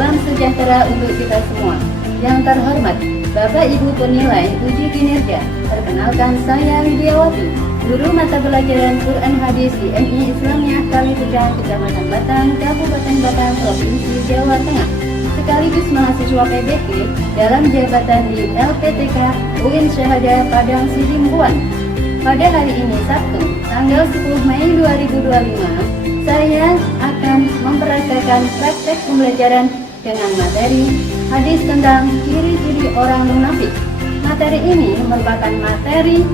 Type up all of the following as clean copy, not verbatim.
salam sejahtera untuk kita semua. Yang terhormat, Bapak Ibu penilai uji kinerja, perkenalkan saya Widiawati, guru mata pelajaran Quran Hadis di MI Islamiyah Kalipucang, Kecamatan Batang, Kabupaten Batang, Provinsi Jawa Tengah, sekaligus mahasiswa PBK dalam jabatan di LPTK UIN Syahada Padang Sidimpuan. Pada hari ini Sabtu, tanggal 10 Mei 2025, saya akan memperagakan praktek pembelajaran dengan materi hadis tentang ciri-ciri orang munafik. Materi ini merupakan materi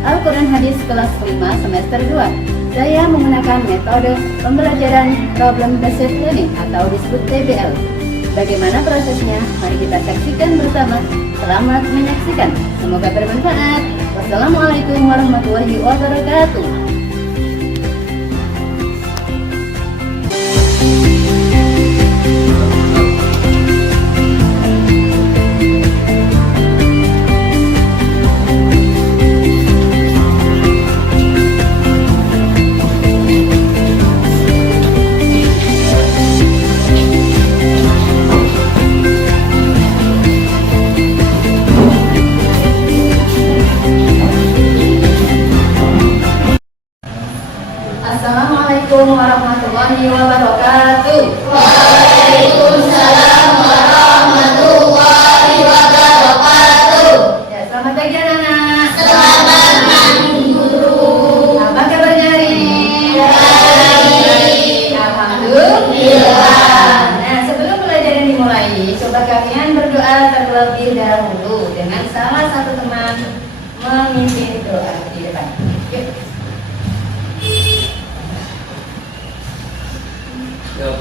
Al-Quran Hadis kelas 5 semester 2. Saya menggunakan metode pembelajaran problem based learning atau disebut PBL. Bagaimana prosesnya? Mari kita saksikan bersama. Selamat menyaksikan. Semoga bermanfaat. Wassalamualaikum warahmatullahi wabarakatuh. Assalamualaikum warahmatullahi wabarakatuh. Waalaikumsalam warahmatullahi wabarakatuh. Ya, selamat pagi anak-anak. Selamat pagi guru. Apa kabarnya hari ini? Baik. Alhamdulillah. Nah, sebelum pelajaran dimulai, coba kalian berdoa terlebih dahulu dengan salah satu teman memimpin doa di depan. Yuk.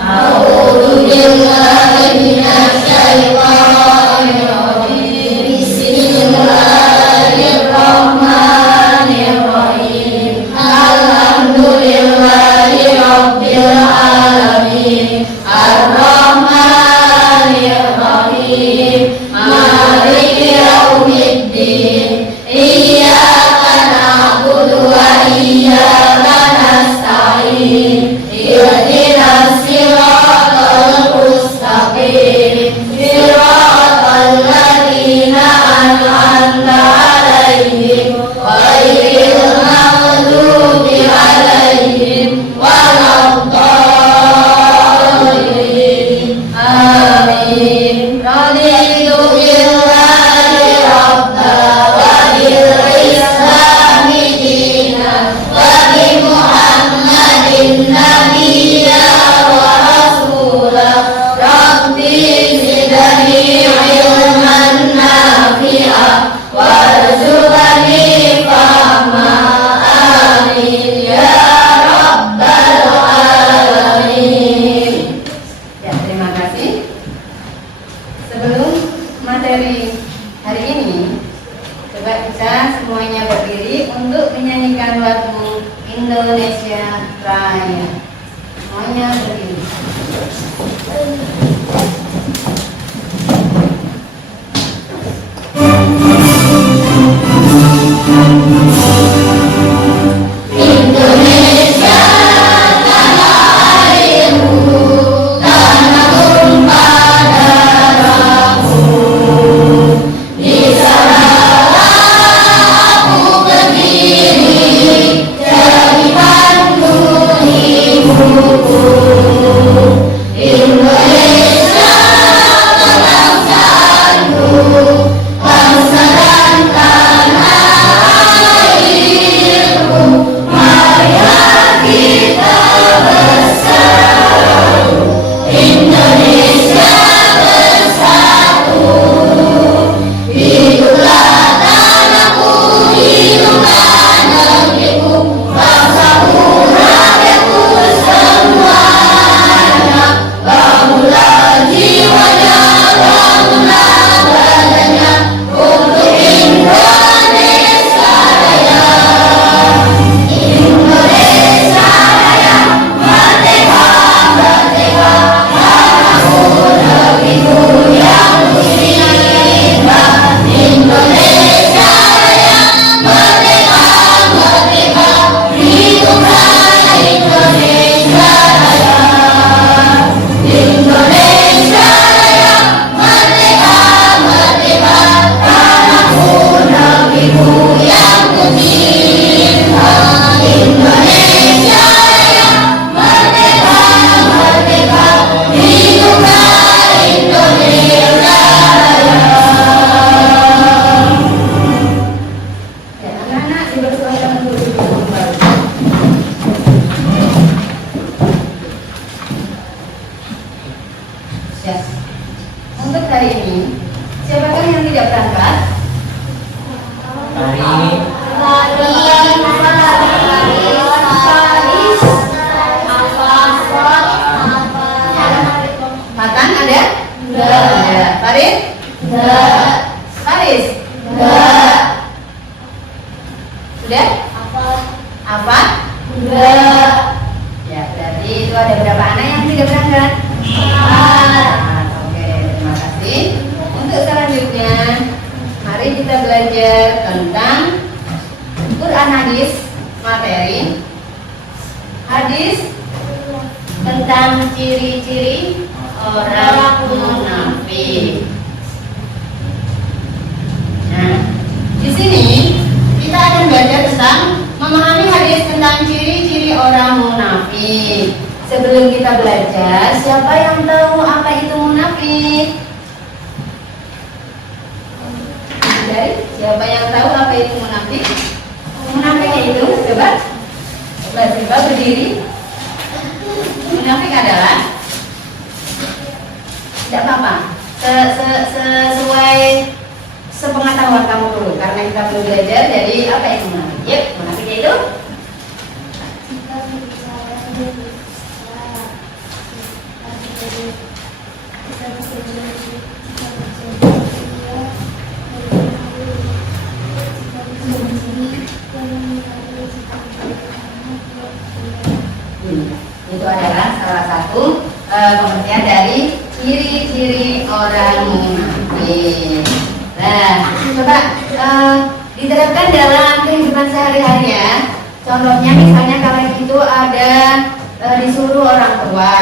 A'udzu billahi minasyaitonir rajim. Bismillahirrahmanirrahim. Alhamdulillahi rabbil alamin. Ar-Rahmanir Rahim. Maliki yaumiddin. Iyyaka na'budu wa iyyaka nasta'in. Ihdinas siratal mustaqim. Siratal ladzina an'amta 'alaihim ghairil maghdubi 'alaihim waladdallin. Amin. Raditu billahi rabba wa bil islami dinan wa bi Muhammadin nabiyya wa rasulah. Rabbi zidni ilman nafi'a warzuqni fahma. Amin ya rabbal alamin. Ya, terima kasih. Sebelum materi hari ini, coba kita semuanya berdiri untuk menyanyikan lagu Indonesia Raya. Semuanya berdiri. Indonesia tanah airmu, tanah tumpah darahmu. Di sanalah aku berdiri, jadi pandu ibuku. Indonesia Ya. Untuk hari ini, siapakah yang tidak berangkat? Matan ada? Ada. Farid? Faris? Sudah? Apa? Ya, berarti itu ada berapa anak yang tidak berangkat? Oke, terima kasih. Untuk selanjutnya, mari kita belajar tentang Quran hadis materi. Hadis tentang ciri-ciri orang munafik. Nah, di sini kita akan belajar tentang memahami hadis tentang ciri-ciri orang munafik. Sebelum kita belajar, siapa yang tahu apa itu munafik? Dari siapa yang tahu apa itu munafik? Munafik itu, coba berdiri. Munafik adalah, tidak apa-apa, sesuai sepengetahuan kamu dulu, karena kita belum belajar. Jadi apa itu munafik? Yuk, munafik itu itu adalah salah satu pengertian dari ciri-ciri orang munafik. Nah, coba diterapkan dalam kehidupan sehari-hari ya. Contohnya misalnya kalau itu ada disuruh orang tua,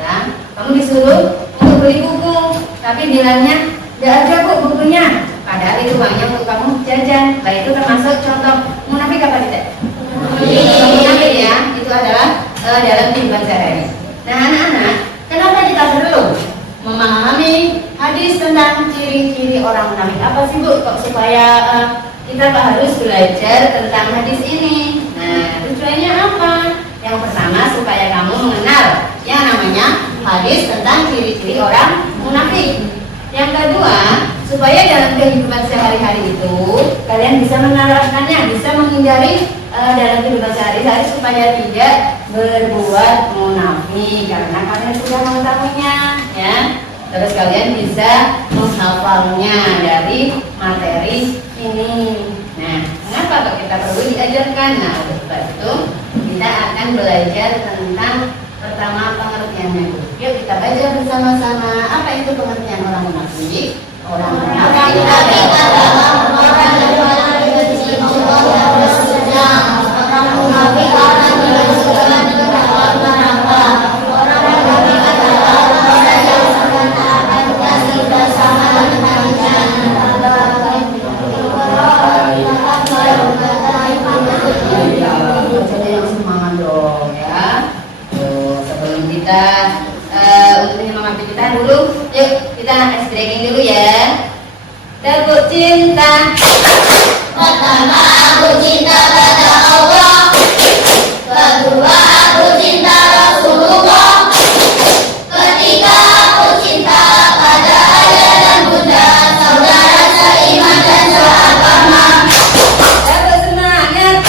ya, kamu disuruh untuk beli buku, tapi bilangnya tidak ada kok bukunya, padahal itu uangnya untuk kamu jajan. Nah, itu termasuk contoh munafik apa tidak? Munafik ya, itu adalah dalam kehidupan sehari-hari. Nah, anak-anak, kenapa kita perlu memahami hadis tentang ciri-ciri orang munafik? Apa sih Bu, kok supaya kita harus belajar tentang hadis ini? Nah, tujuannya apa? Yang pertama, supaya kamu mengenal yang namanya hadis tentang ciri-ciri orang munafik. Yang kedua, supaya dalam kehidupan sehari-hari itu kalian bisa menerapkannya, bisa menghindari dalam kehidupan sehari-hari supaya tidak berbuat munafik, karena kalian sudah mengetahuinya, ya. Terus kalian bisa menghafalnya dari materi ini. Nah, mengapa kok kita perlu diajarkan? Nah, untuk itu kita akan belajar tentang pertama pengertiannya. Yuk kita baca bersama-sama. Apa itu pengertian orang munafik? Orang munafik adalah orang yang dibenci Allah dan Rasulnya. Orang munafik orang yang suka menerima neraka. Orang munafik adalah orang yang akan kasih bersama dengannya. Jadi yang semangat dong ya. Sebelum kita untuk menyemangati kita dulu, yuk kita stretching dulu ya. Aku cinta, pertama aku cinta pada Allah, kedua aku cinta Rasulullah, ketiga aku cinta pada ayah dan bunda, saudara seiman dan seagama. Aku semangat,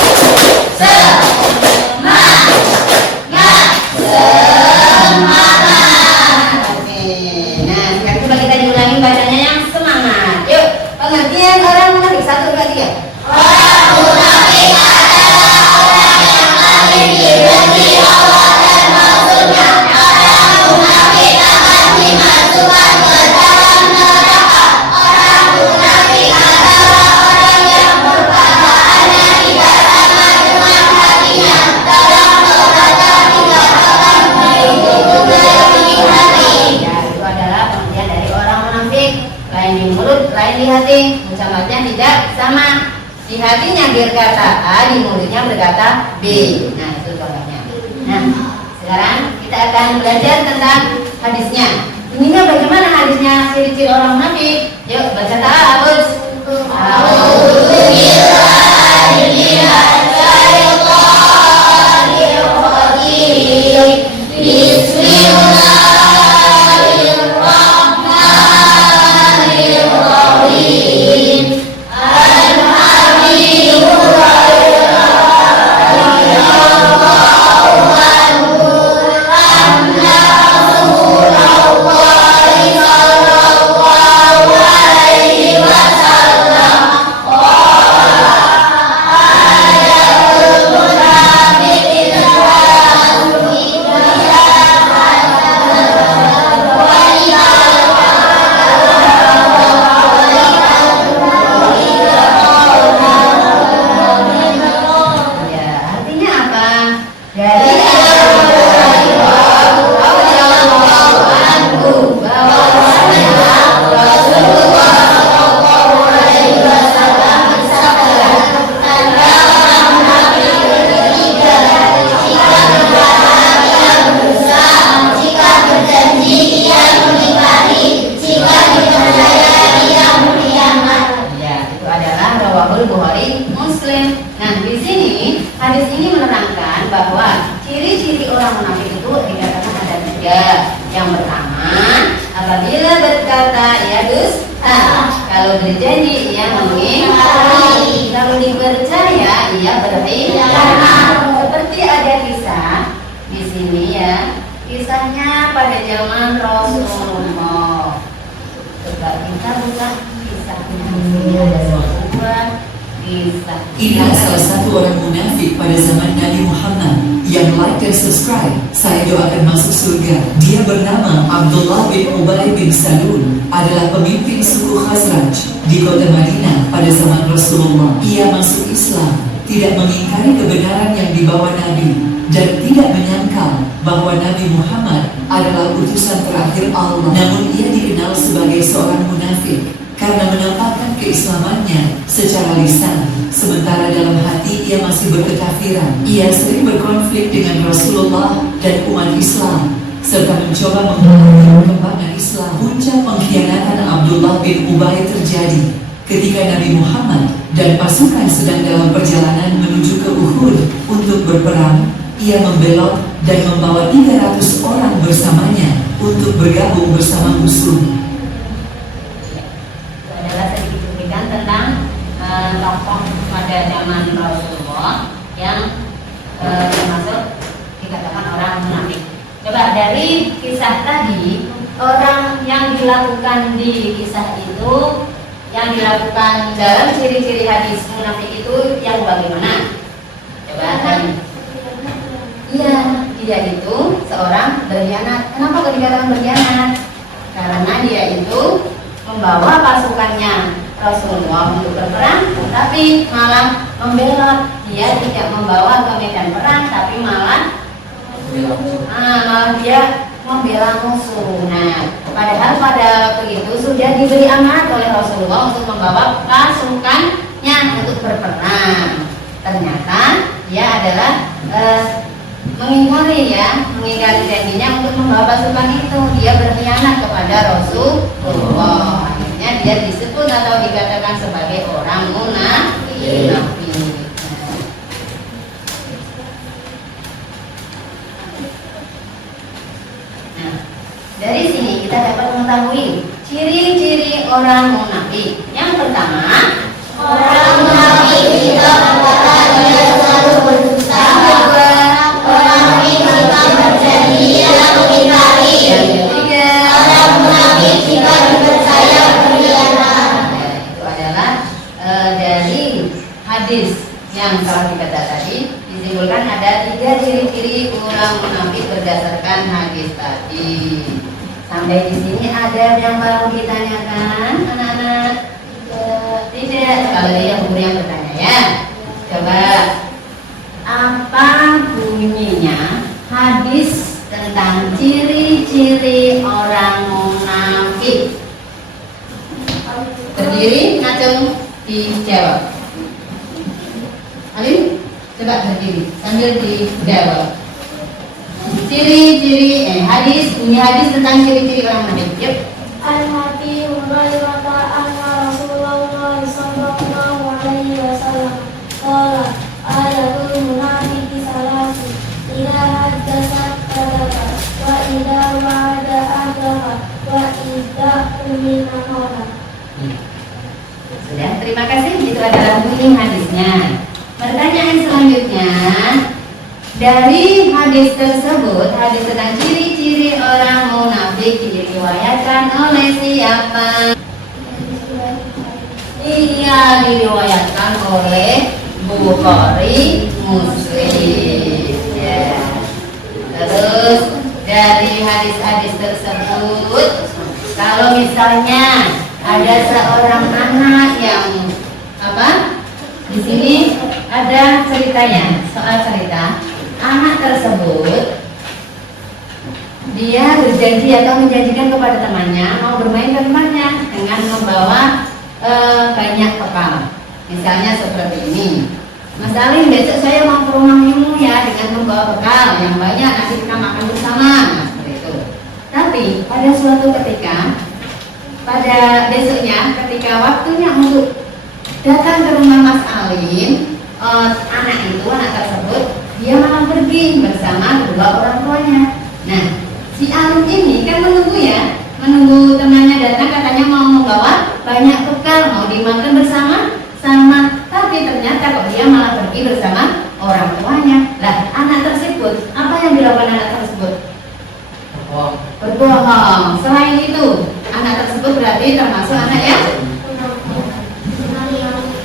bacanya yang semangat. Yuk, pengertian orang munafik 1, 2, 3. Orang munafik adalah orang yang paling dibenci Allah dan Rasulnya. Orang munafik akan dimasukkan ke dalam neraka. Orang munafik adalah orang yang perkataannya tidak sama dengan hatinya. Dalam neraka tidak akan berhubungan di hati. Ya, itu adalah pengertian dari orang munafik. Lain di mulut, lain di hati, ucapannya tidak sama. Di hatinya berkata A, di mulutnya berkata B. Nah, itu contohnya. Nah, sekarang kita akan belajar tentang hadisnya. Ininya bagaimana hadisnya ciri-ciri orang munafik? Yuk, baca ta'awudz. Bismillahirrahmanirrahim. Yang pertama, apabila berkata ia dusta, kalau berjanji ia mengingkari, kalau dipercaya ia berkhianat. Seperti ada kisah di sini ya, kisahnya pada zaman Rasulullah. Coba kita buka kisahnya. Ini ada sebuah kisah. Inilah salah satu orang munafik pada zaman Nabi Muhammad yang like dan subscribe. Saya doakan masuk surga. Dia bernama Abdullah bin Ubay bin Salul, adalah pemimpin suku Khazraj di kota Madinah pada zaman Rasulullah. Ia masuk Islam, tidak mengingkari kebenaran yang dibawa Nabi, dan tidak menyangkal bahwa Nabi Muhammad adalah utusan terakhir Allah. Namun ia dikenal sebagai seorang munafik karena menampakkan keislamannya secara lisan, sementara dalam hati ia masih berkekafiran. Ia sering berkonflik dengan Rasulullah dan umat Islam, serta mencoba menghalangi perkembangan Islam. Puncak pengkhianatan Abdullah bin Ubay terjadi ketika Nabi Muhammad dan pasukan sedang dalam perjalanan menuju ke Uhud untuk berperang. Ia membelot dan membawa 300 orang bersamanya untuk bergabung bersama musuh. Tentang tokoh pada zaman Rasulullah yang termasuk dikatakan orang munafik. Coba dari kisah tadi, orang yang dilakukan di kisah itu, yang dilakukan dalam ciri-ciri hadis munafik itu yang bagaimana? Coba tadi. Iya, dia itu seorang berkhianat. Kenapa kok dikatakan berkhianat? Karena dia itu membawa pasukannya Rasulullah untuk berperang, tapi malah membelot. Dia tidak membawa ke medan perang, tapi malah dia membela musuh. Nah, padahal pada waktu itu sudah diberi amanat oleh Rasulullah untuk membawa pasukannya untuk berperang. Ternyata dia adalah mengingkari janjinya untuk membawa pasukan itu. Dia berkhianat kepada Rasulullah. Akhirnya dia disebut atau dikatakan sebagai orang munafik. Nah, dari sini kita dapat mengetahui ciri-ciri orang munafik. Yang pertama, Orang munafik jika berkata dia selalu berdusta. Orang munafik jika berjanji ia mengingkari. yang ketiga, Orang munafik jika dipercaya berkhianat. itu adalah dari hadis yang telah kita tadi disimpulkan ada 3 ciri-ciri orang munafik berdasarkan hadis tadi. Sampai di sini ada yang baru ditanyakan, anak-anak? Tidak. Kalau dia guru yang bertanya ya. Coba apa bunyinya hadis tentang ciri-ciri orang munafik? Berdiri, ngacung, dijawab. Alim, coba berdiri sambil dijawab. Ciri-ciri hadis, bunyi hadis tentang ciri-ciri orang munafik. Yuk. Al-Hati Hurairah anna Rasulullah sallallahu alaihi wasallam qala ayatul munafiqi salasu idza haddatsa kadzaba wa idza wa'ada akhlafa wa idza umina khana. Sudah, terima kasih. Itu adalah bunyi hadisnya. Pertanyaan selanjutnya, dari hadis tersebut, hadis tentang ciri-ciri orang munafik diriwayatkan oleh siapa? Iya, diriwayatkan oleh Bukhari, Muslim. Ya. Terus dari hadis-hadis tersebut, kalau misalnya ada seorang anak yang di sini ada ceritanya, soal cerita. Anak tersebut dia berjanji atau menjanjikan kepada temannya mau bermain ke rumahnya dengan membawa banyak bekal. Misalnya seperti ini, Mas Alim, besok saya mau ke rumahmu ya dengan membawa bekal yang banyak, nanti kita makan bersama. Nah, seperti itu. Tapi pada suatu ketika, pada besoknya ketika waktunya untuk datang ke rumah Mas Alim, anak tersebut dia malah pergi bersama kedua orang tuanya. Nah, si Arun ini kan menunggu ya, menunggu temannya datang, katanya mau membawa banyak bekal, mau dimakan bersama-sama. Tapi ternyata kok dia malah pergi bersama orang tuanya. Lah, anak tersebut, apa yang dilakukan anak tersebut? Berbohong. Selain itu, anak tersebut berarti termasuk anak yang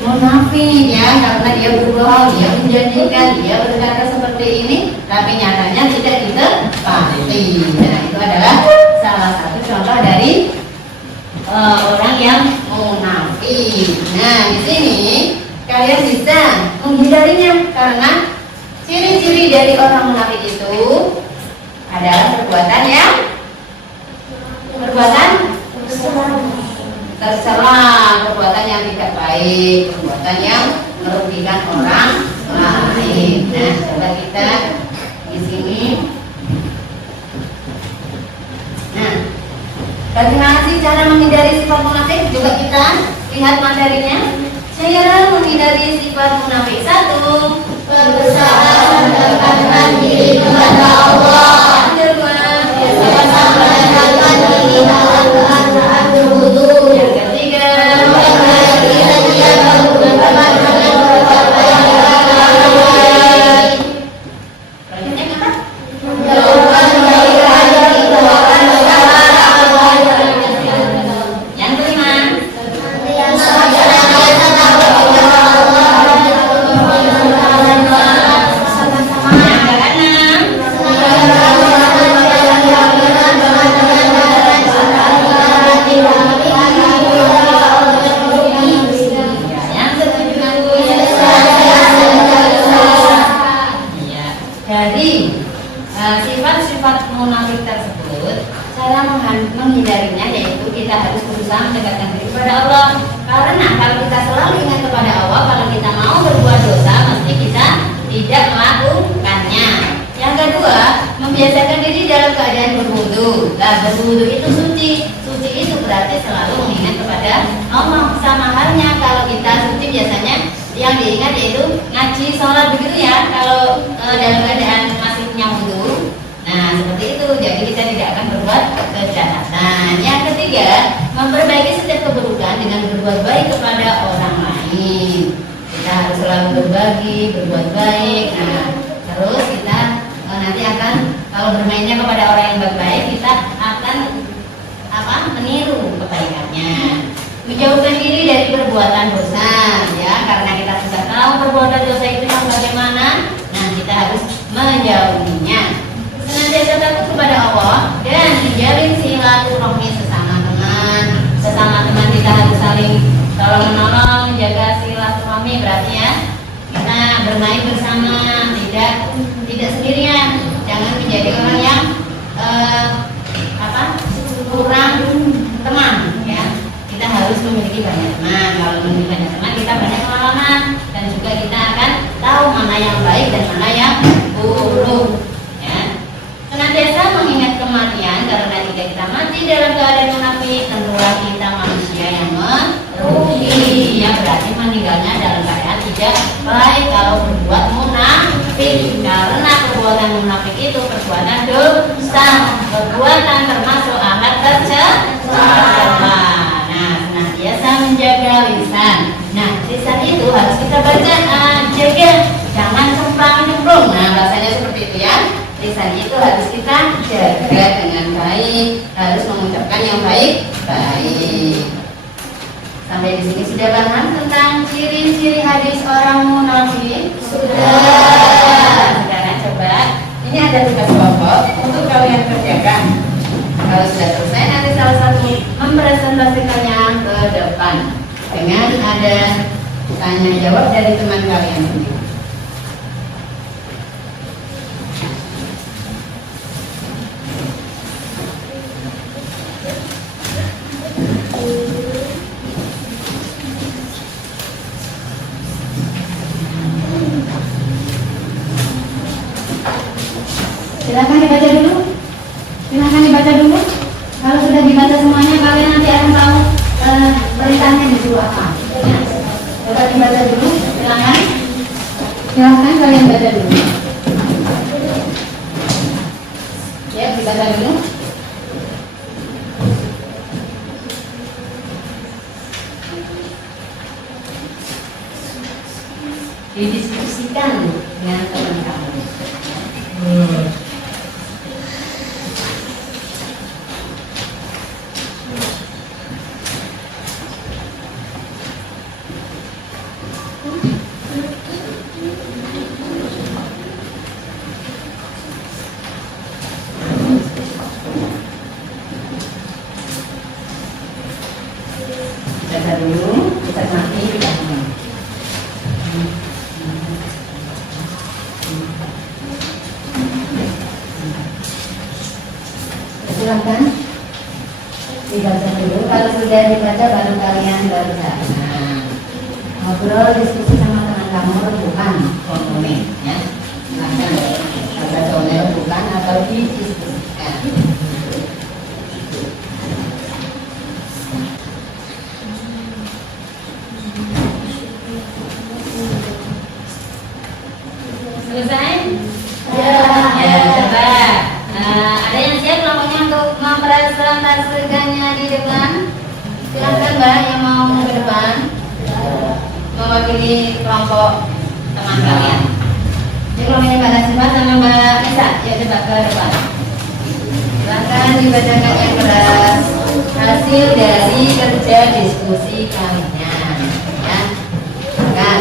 munafik ya, karena dia berbohong, dia menjanjikan, dia berkata seperti ini, tapi nyatanya tidak ditepati. Nah, itu adalah salah satu contoh dari orang yang munafik. Nah, di sini kalian bisa menghindarinya karena ciri-ciri dari orang munafik itu adalah perbuatan tercela, perbuatan yang tidak baik, perbuatan yang merugikan orang lain. Nah, coba kita di sini. Nah, bagaimana sih cara menghindari sifat munafik? Coba kita lihat materinya. Cara menghindari sifat munafik. 1. Berusaha mendekatkan diri kepada Allah. Yang kedua, Berusaha mendekatkan diri dalam keadaan berwudu. yang ketiga, Dia berhubungan dengan perbuatan yang baik. selanjutnya apa? Menjauhkan dari hal keluarkan secara Allah. Yang kelima, Yang senantiasa takut kepada Allah dan sama-sama. yang keenam, yang ketujuh. Iya. Dari sifat-sifat munafik tersebut, cara menghindarinya yaitu kita harus berusaha mendekatkan diri kepada Allah. Karena kalau kita selalu ingat kepada Allah, kalau kita mau berbuat dosa, mesti kita tidak melakukannya. Yang kedua, membiasakan diri dalam keadaan berwudu. Nah, berwudu itu suci. Suci itu berarti selalu mengingat kepada Allah. Sama halnya kalau kita suci biasanya yang diingat yaitu ngaji, sholat begitu ya. Kalau dalam keadaan masih punya wudu, nah seperti itu. Jadi kita tidak akan berbuat kejahatan. Yang ketiga, memperbaiki setiap keburukan dengan berbuat baik kepada orang lain. Kita harus selalu berbagi, berbuat baik. Nah, terus kita nanti akan kalau bermainnya kepada orang yang baik, kita akan meniru kebaikannya. Menjauhkan diri dari perbuatan dosa, ya, karena kita sudah tahu perbuatan dosa itu yang bagaimana. Nah, kita harus menjauhinya. Senantiasa takut kepada Allah dan menjalin silaturahmi sesama teman. Sesama teman kita harus saling tolong menolong, menjaga silaturahmi, berarti ya kita bermain bersama, tidak sendirian. Jangan menjadi orang yang kurang teman, ya. Kita harus memiliki banyak teman. Kalau memiliki banyak teman, kita banyak pengalaman dan juga kita akan tahu mana yang baik dan mana yang buruk, ya. Senantiasa mengingat kematian, karena jika kita mati dalam keadaan munafik, tentulah kita manusia yang merugi, ya, berarti meninggalnya dalam keadaan tidak baik kalau berbuat munafik. Karena perbuatan munafik itu perbuatan dosa, perbuatan termasuk amat tercela. Nah, senantiasa menjaga lisan. Nah, lisan itu harus kita baca, jaga, jangan cemprang-cemprung. Nah, bahasanya seperti itu ya. Lisan itu harus kita jaga dengan baik, harus mengucapkan yang baik-baik. Sampai di sini sudah paham tentang ciri-ciri hadis orang munafik? Sudah. Sekarang coba, ini ada tugas kelompok untuk kalian kerjakan. Kalau sudah selesai, nanti salah satu mempresentasikannya ke depan dengan ada tanya jawab dari teman kalian sendiri. Silakan dibaca dulu. Kalau sudah dibaca semuanya, kalian nanti akan tahu perintahnya disuruh apa. Ya. Coba dibaca dulu. Silakan kalian baca dulu. Ya, bisa Dibaca dulu. Didiskusikan dengan teman kamu. Baca dulu, kita mati kita ngomong. Silakan dibaca dulu. Kalau sudah dibaca baru kalian baca. Nah, ngobrol diskusi sama teman kamu bukan komponen, ya. Silakan baca bukan atau didiskusikan. Selesai? Ya, coba. Ada yang siap kelompoknya untuk mempresentasikannya di depan? Silakan Mbak yang mau ke depan mewakili kelompok teman kalian. Jadi kelompoknya Mbak Nasibah sama Mbak Nisa, ya coba ke depan. Silakan dibacakan yang keras hasil dari kerja diskusi kalian. Ya, silakan. Silakan.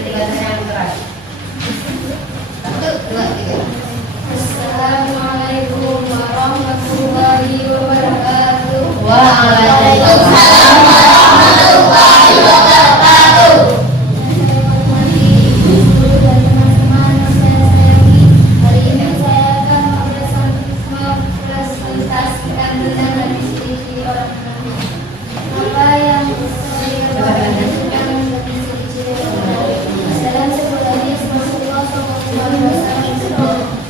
Ketiga yang keras. 1, 2, 3. Assalamualaikum warahmatullahi wabarakatuh. Waalaikumsalam warahmatullahi wabarakatuh. Hari ini saya akan mempresentasikan tentang ciri-ciri orang munafik. Apa yang saya lakukan menjadi ciri-ciri orang munafik? Dalam sebuah hadis Rasulullah SAW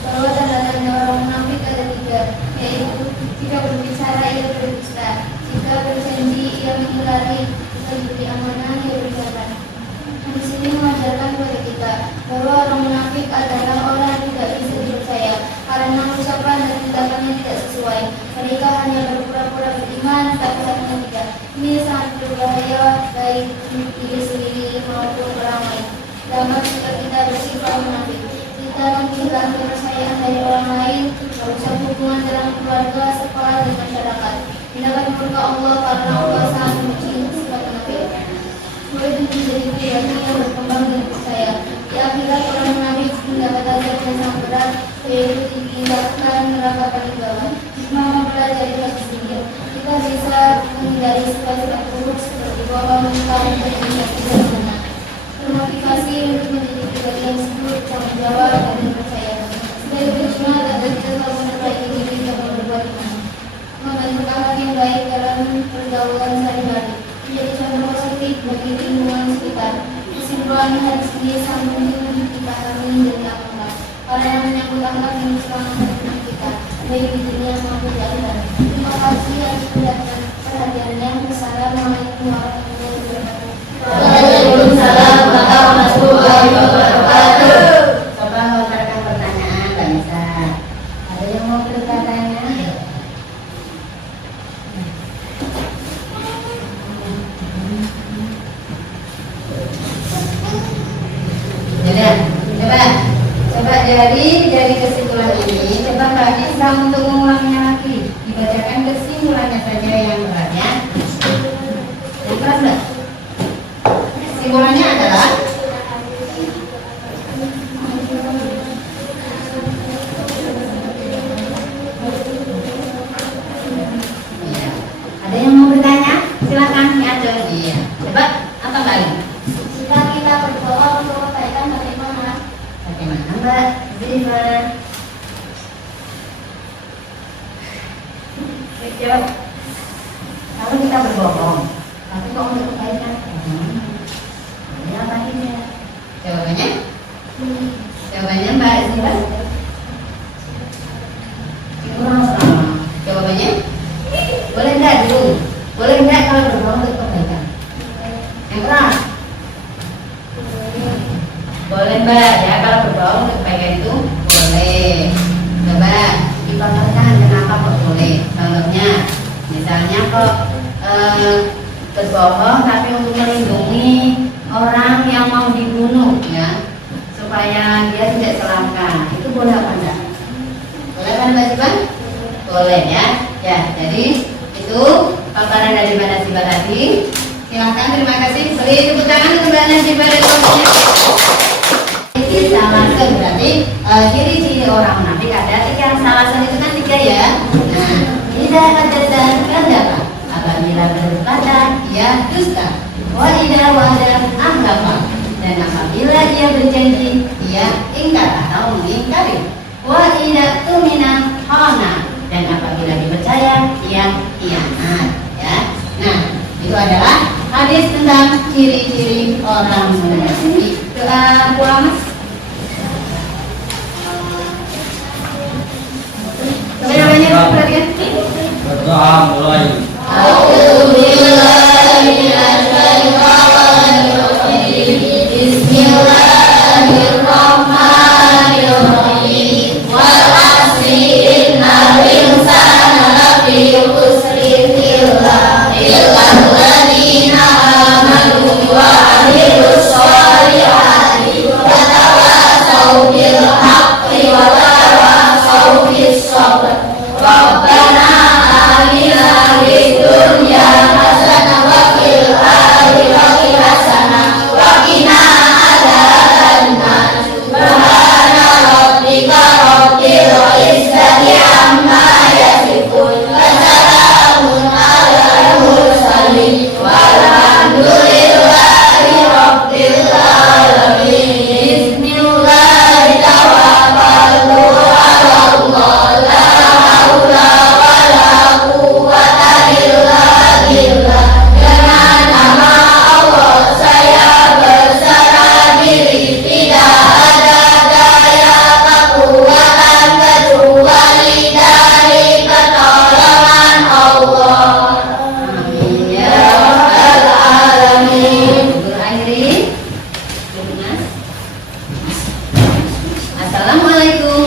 bahwa tanda-tanda orang munafik ada 3, yaitu jika berbicara ia berdusta, jika berjanji ia mengingkari, jika diberi amanah ia berkhianat. Di sini mengajarkan kepada kita bahwa orang munafik adalah orang yang tidak bisa dipercaya karena ucapan dan tindakannya tidak sesuai. Mereka hanya berpura-pura beriman tapi hatinya tidak. Ini sangat berbahaya baik diri sendiri maupun orang lain. Dapat jika kita bersifat munafik, kita menghilang kepercayaan dari orang lain, merusak hubungan dalam keluarga, sekolah, dan masyarakat. Tindakan murka Allah karena Allah sangat membenci sifat munafik. Boleh menjadi pribadi yang berkembang dan percaya. Di akhirat orang munafik mendapat azab yang sangat berat, yaitu ditinggalkan neraka paling bawah. Hikmah mempelajari kasus ini. Kita bisa menghindari sifat-sifat buruk seperti bohong, mengingkari, dan tidak benar. Termotivasi untuk menjadi pribadi yang sempurna, tanggung jawab, dan percaya. Sebagai penjual dan kita selalu memperbaiki diri dan berbuat iman. Membantu akhlak yang baik dalam pergaulan sehari-hari. Menjadi contoh positif bagi lingkungan sekitar. Kesimpulan hadis ini sangat penting dipahami dan diamalkan karena yang menyangkut akhlak yang diselamatkan kita baik di dunia maupun di akhirat. Terima kasih atas perhatiannya. Wassalamualaikum warahmatullahi wabarakatuh. Waalaikumsalam warahmatullahi wabarakatuh. Coba melontarkan pertanyaan, Mbak Nisa. Ada yang mau bertanya? Coba dari kesimpulan ini, coba Mbak Nisa untuk mengulangnya lagi. Dibacakan kesimpulannya saja yang berat ya. Yang keras Mbak. Kesimpulannya adalah iya. Ada yang mau bertanya? Silakan ya, iya. Coba atau lagi? Jika kita berdoa untuk kebaikan bagaimana? Bagaimana Mbak Ziva? Jawab. Kalau kita berbohong, tapi kok untuk kebaikan? Ini apa ini? Jawabannya? Jawabannya Mbak Ziva? Kurang sama. Jawabannya? Boleh enggak dulu? Boleh Coba ya, kalau berbau untuk kebaikan itu boleh. Coba dipaparkan kenapa kok boleh. Contohnya, misalnya kok berbohong tapi untuk melindungi orang yang mau dibunuh ya, supaya dia tidak celaka, itu boleh apa enggak? Boleh kan Mbak Siva? Boleh ya. Ya, jadi itu paparan dari Mbak Nasiba tadi. Silakan, terima kasih. Beri tepuk tangan untuk Mbak Nasiba dan kelompoknya. Ini salasan berarti ciri-ciri orang munafik ada tiga. Salasan itu kan tiga ya. Nah, tidak ada dan kadzaba. Apabila berkata ia dusta. Wa idza wa'ada akhlafa. Dan apabila ia berjanji ia ingkar atau mengingkari. Wa idza tumina khana. Dan apabila dipercaya ia khianat ya. Nah, itu adalah hadis tentang ciri-ciri orang munafik. Doa pulang Mas. Semuanya perhatikan. Berdoa mulai. Bismillahirrahmanirrahim. Wal asri innal insana lafi khusr illa alladziina aamanu wa 'amilus shalihati wa tawassaw bil haqqi wa tawassaw bis sabr. Rabbana atina fid dunya hasanah wa fil akhirati hasanah wa qina adzabannar. Subhana rabbika rabbil izzati amma yasifun wa salamun alal mursalin walhamdulillahi rabbil alamin. Bismillahi tawakkaltu 'alallah, la haula wala quwwata illa billah. Dengan nama Allah saya berserah diri, tidak ada daya kekuatan kecuali dari pertolongan Allah. Amin ya rabbal alamin. Berakhiri. Mas. Assalamualaikum